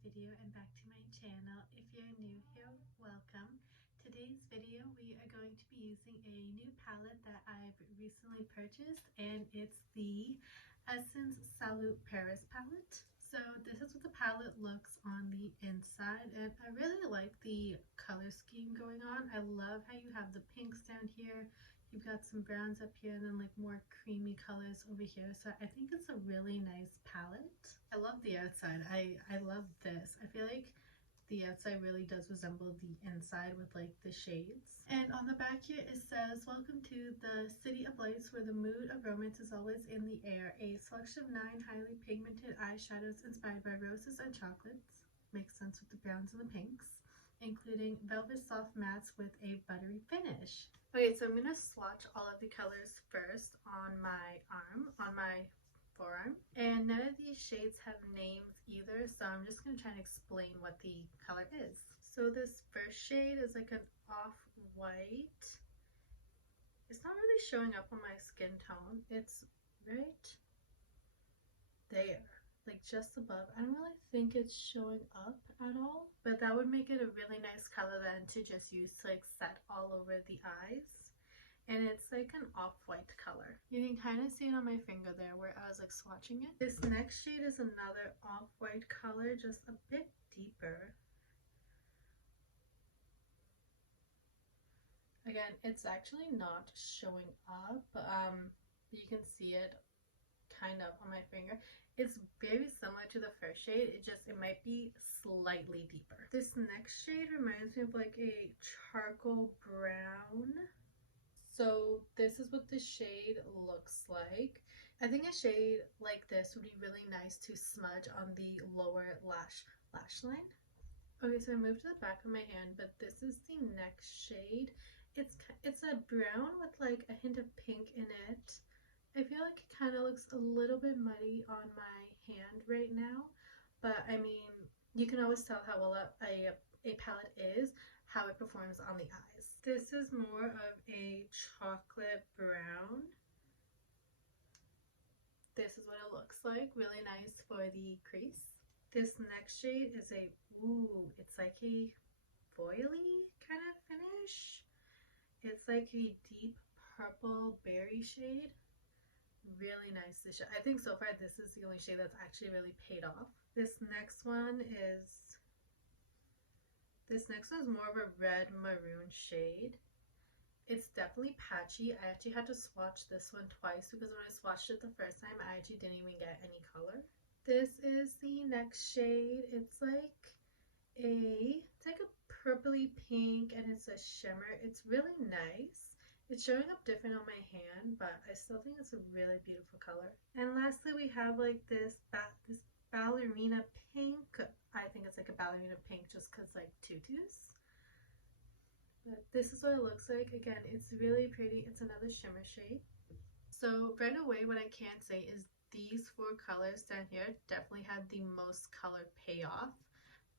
video and back to my channel. If you're new here, welcome. Today's video we are going to be using a new palette that I've recently purchased, and it's the Essence Salut Paris palette. So this is what the palette looks on the inside, and I really like the color scheme going on. I love how you have the pinks down here, you've got some browns up here, and then like more creamy colors over here. So I think it's a really nice palette. I love the outside. I love this. I feel like the outside really does resemble the inside with like the shades. And on the back here it says, "Welcome to the City of Lights, where the mood of romance is always in the air. A selection of 9 highly pigmented eyeshadows inspired by roses and chocolates." Makes sense with the browns and the pinks. Including velvet soft mattes with a buttery finish. Okay, so I'm going to swatch all of the colors first on my arm, on my forearm. And none of these shades have names either, so I'm just going to try and explain what the color is. So this first shade is like an off-white. It's not really showing up on my skin tone. It's right there, like just above. I don't really think it's showing up at all, but that would make it a really nice color then to just use to like set all over the eyes. And it's like an off-white color. You can kind of see it on my finger there where I was like swatching it. This next shade is another off-white color, just a bit deeper. Again, it's actually not showing up. You can see it kind of on my finger. It's very similar to the first shade, it might be slightly deeper. This next shade reminds me of like a charcoal brown. So this is what the shade looks like. I think a shade like this would be really nice to smudge on the lower lash line. Okay, so I moved to the back of my hand, but this is the next shade. It's a brown with like a hint of pink in it. I feel like it kind of looks a little bit muddy on my hand right now, but I mean, you can always tell how well a palette is, how it performs on the eyes. This is more of a chocolate brown. This is what it looks like, really nice for the crease. This next shade is it's like a foily kind of finish. It's like a deep purple berry shade. Really nice. I think so far this is the only shade that's actually really paid off. This next one is more of a red maroon shade. It's definitely patchy. I actually had to swatch this one twice because when I swatched it the first time I actually didn't even get any color. This is the next shade. It's like a purpley pink, and it's a shimmer. It's really nice. It's showing up different on my hand, but I still think it's a really beautiful color. And lastly, we have like this Ballerina Pink. I think it's like a ballerina pink just because like tutus. But this is what it looks like. Again, it's really pretty. It's another shimmer shade. So right away, what I can say is these 4 colors down here definitely had the most color payoff.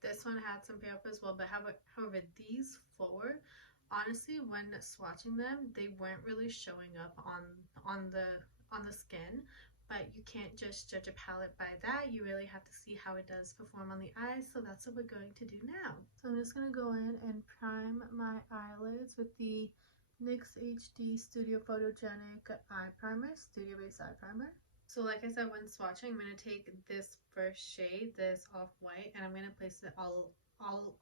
This one had some payoff as well, but however, these 4, honestly, when swatching them, they weren't really showing up on the skin. But you can't just judge a palette by that. You really have to see how it does perform on the eyes. So that's what we're going to do now. So I'm just going to go in and prime my eyelids with the NYX HD Studio Photogenic Eye Primer, Studio Base Eye Primer. So like I said, when swatching, I'm going to take this first shade, this off-white, and I'm going to place it all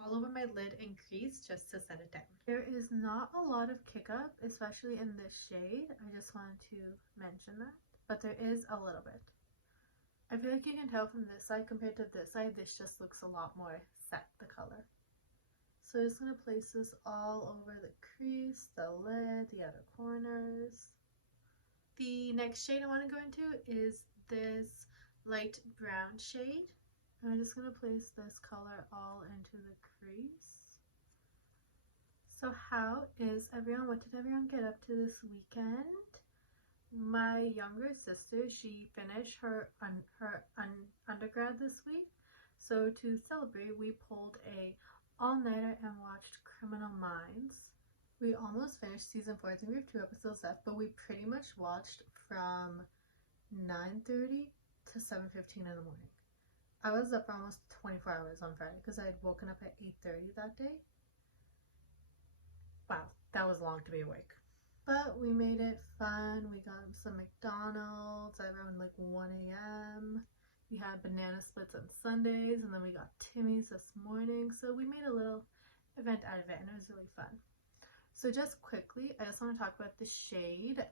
over my lid and crease just to set it down. There is not a lot of kick up, especially in this shade. I just wanted to mention that. But there is a little bit. I feel like you can tell from this side compared to this side, this just looks a lot more set, the color. So I'm just going to place this all over the crease, the lid, the outer corners. The next shade I want to go into is this light brown shade. I'm just going to place this color all into the crease. So how is everyone? What did everyone get up to this weekend? My younger sister, she finished her undergrad this week. So to celebrate, we pulled a all-nighter and watched Criminal Minds. We almost finished season 4. I think we have 2 episodes left, but we pretty much watched from 9:30 to 7:15 in the morning. I was up for almost 24 hours on Friday because I had woken up at 8:30 that day. Wow, that was long to be awake. But we made it fun. We got some McDonald's around like 1 a.m. We had banana splits on Sundays, and then we got Timmy's this morning. So we made a little event out of it, and it was really fun. So just quickly, I just want to talk about the shade.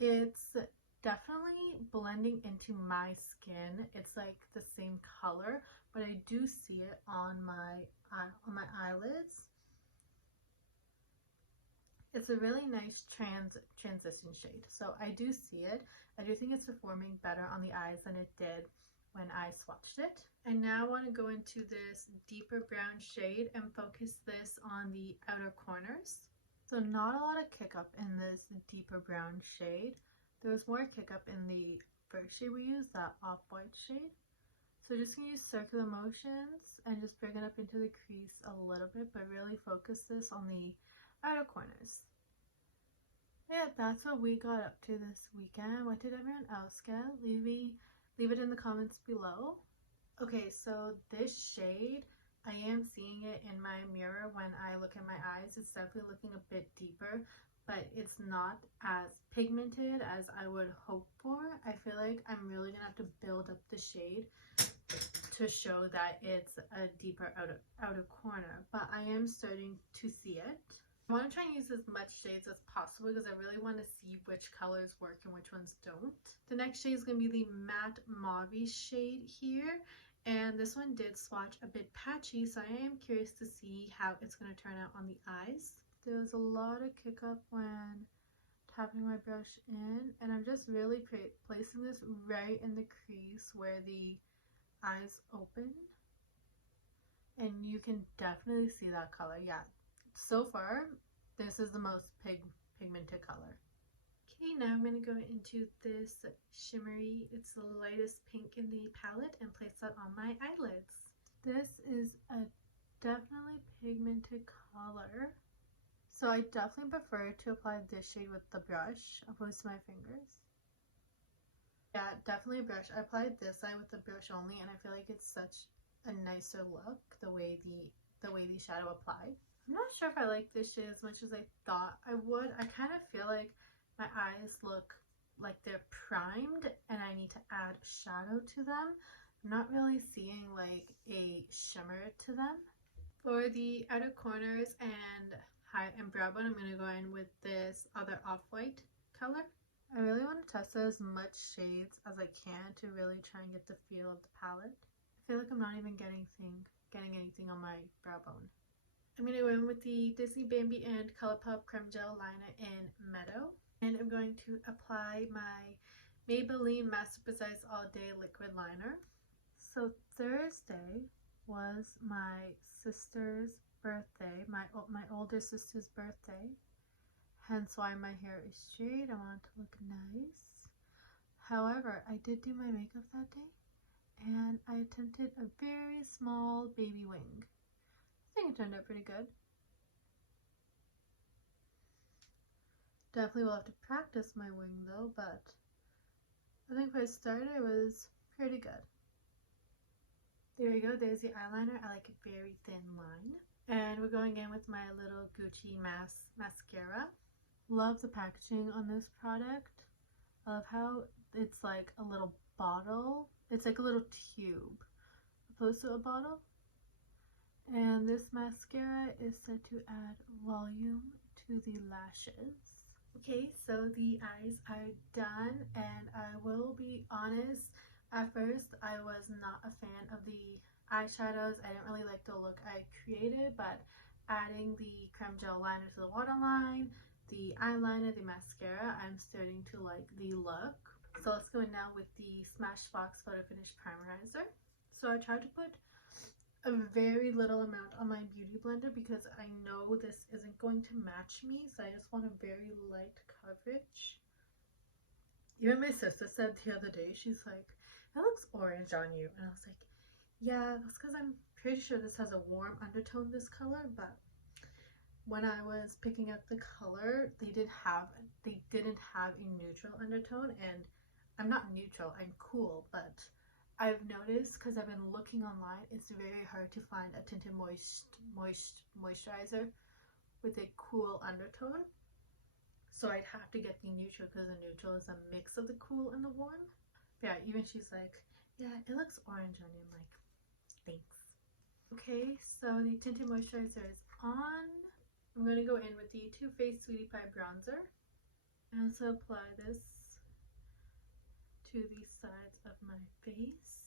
It's definitely blending into my skin. It's like the same color, but I do see it on my eyelids. It's a really nice transition shade, so I do see it. I do think it's performing better on the eyes than it did when I swatched it. I now want to go into this deeper brown shade and focus this on the outer corners. So not a lot of kick up in this deeper brown shade. There was more kick up in the first shade we used, that off-white shade. So just gonna use circular motions and just bring it up into the crease a little bit, but really focus this on the outer corners. Yeah, that's what we got up to this weekend. What did everyone else get? Leave it in the comments below. Okay, so this shade, I am seeing it in my mirror when I look at my eyes. It's definitely looking a bit deeper, but it's not as pigmented as I would hope for. I feel like I'm really gonna have to build up the shade to show that it's a deeper outer corner, but I am starting to see it. I want to try and use as much shades as possible because I really want to see which colors work and which ones don't. The next shade is going to be the matte Mauvy shade here, and this one did swatch a bit patchy, so I am curious to see how it's going to turn out on the eyes. There's a lot of kick up when tapping my brush in, and I'm just really placing this right in the crease where the eyes open, and you can definitely see that color. Yeah, so far this is the most pigmented color. Okay, now I'm going to go into this shimmery, it's the lightest pink in the palette, and place that on my eyelids. This is a definitely pigmented color, so I definitely prefer to apply this shade with the brush opposed to my fingers. Yeah, definitely a brush. I applied this side with the brush only, and I feel like it's such a nicer look the way the shadow applied. I'm not sure if I like this shade as much as I thought I would. I kind of feel like my eyes look like they're primed and I need to add shadow to them. I'm not really seeing like a shimmer to them. For the outer corners and brow bone, I'm going to go in with this other off-white color. I really want to test as much shades as I can to really try and get the feel of the palette. I feel like I'm not even getting anything on my brow bone. I'm going to go in with the Disney Bambi and Colourpop Creme Gel Liner in Meadow. And I'm going to apply my Maybelline Master Precise All Day Liquid Liner. So Thursday was my sister's birthday, my older sister's birthday. Hence why my hair is straight. I want it to look nice. However, I did do my makeup that day, and I attempted a very small baby wing. I think it turned out pretty good. Definitely will have to practice my wing though, but I think for a starter it was pretty good. There we go, there's the eyeliner. I like a very thin line. And we're going in with my little Gucci mascara. Love the packaging on this product. I love how it's like a little bottle. It's like a little tube opposed to a bottle. And this mascara is set to add volume to the lashes. Okay, so the eyes are done, and I will be honest, at first I was not a fan of the eyeshadows. I didn't really like the look I created, but adding the creme gel liner to the waterline, the eyeliner, the mascara, I'm starting to like the look. So let's go in now with the Smashbox Photofinish Primerizer. So I tried to put a very little amount on my beauty blender because I know this isn't going to match me, so I just want a very light coverage. Even my sister said the other day, she's like, "It looks orange on you," and I was like, yeah, that's because I'm pretty sure this has a warm undertone, this color, but when I was picking up the color, they didn't have a neutral undertone, and I'm not neutral, I'm cool, but I've noticed, because I've been looking online, it's very hard to find a tinted moisturizer with a cool undertone. So I'd have to get the neutral, because the neutral is a mix of the cool and the warm. But yeah, even she's like, yeah, it looks orange on you. I'm like, thanks. Okay, so the tinted moisturizer is on. I'm going to go in with the Too Faced Sweetie Pie bronzer and also apply this to the sides of my face.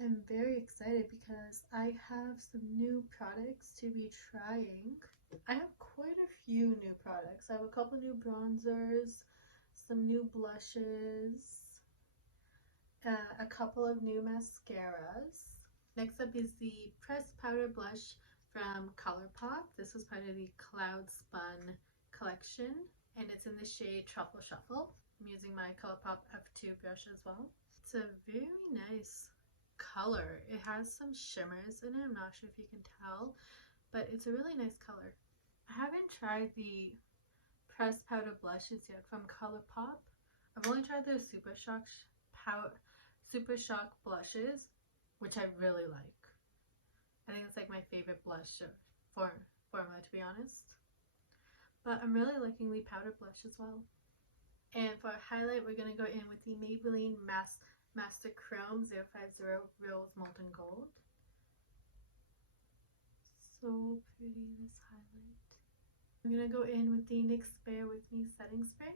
I'm very excited because I have some new products to be trying. I have quite a few new products. I have a couple new bronzers, some new blushes, a couple of new mascaras. Next up is the pressed powder blush from Colourpop. This was part of the Cloud Spun collection, and it's in the shade Truffle Shuffle. I'm using my Colourpop F2 brush as well. It's a very nice color. It has some shimmers in it. I'm not sure if you can tell, but it's a really nice color. I haven't tried the pressed powder blushes yet from Colourpop. I've only tried their Super Shock blushes, which I really like. I think it's like my favorite blush formula, to be honest. But I'm really liking the powder blush as well. And for a highlight, we're going to go in with the Maybelline Master Chrome 050 Rose Molten Gold. So pretty, this highlight. I'm going to go in with the NYX Bear With Me setting spray.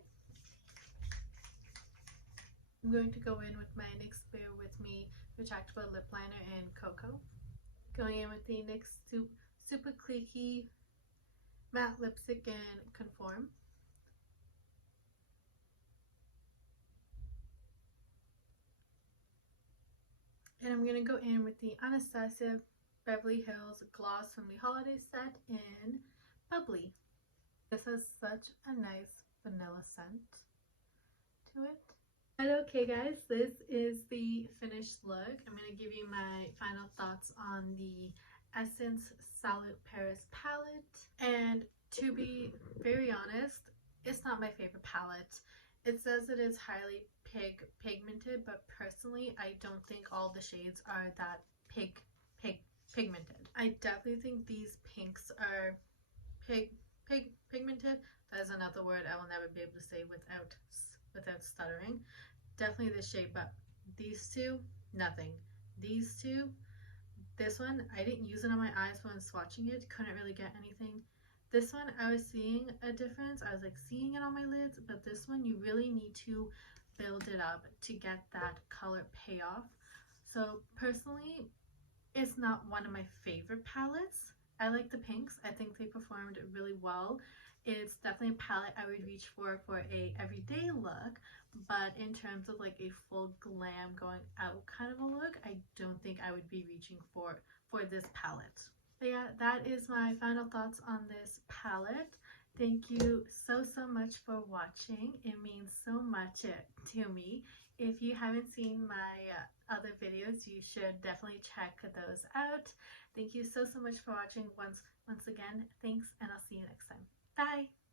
I'm going to go in with my NYX Bear With Me Retractable Lip Liner in Cocoa. Going in with the NYX Super Cliquey Matte Lipstick in Conform. And I'm going to go in with the Anastasia Beverly Hills Gloss from the holiday set in Bubbly. This has such a nice vanilla scent to it. And okay guys, this is the finished look. I'm going to give you my final thoughts on the Essence Salad Paris palette. And to be very honest, it's not my favorite palette. It says it is highly pigmented, but personally I don't think all the shades are that pigmented. I definitely think these pinks are pigmented. That is another word I will never be able to say without stuttering. Definitely this shade, but these two, nothing. These two, this one, I didn't use it on my eyes when swatching it, couldn't really get anything. This one, I was seeing a difference. I was like seeing it on my lids, but this one, you really need to build it up to get that color payoff. So personally, it's not one of my favorite palettes. I like the pinks. I think they performed really well. It's definitely a palette I would reach for a everyday look, but in terms of like a full glam going out kind of a look, I don't think I would be reaching for this palette. But yeah, that is my final thoughts on this palette. Thank you so much for watching. It means so much to me. If you haven't seen my other videos, you should definitely check those out. Thank you so much for watching. Once again, thanks, and I'll see you next time. Bye!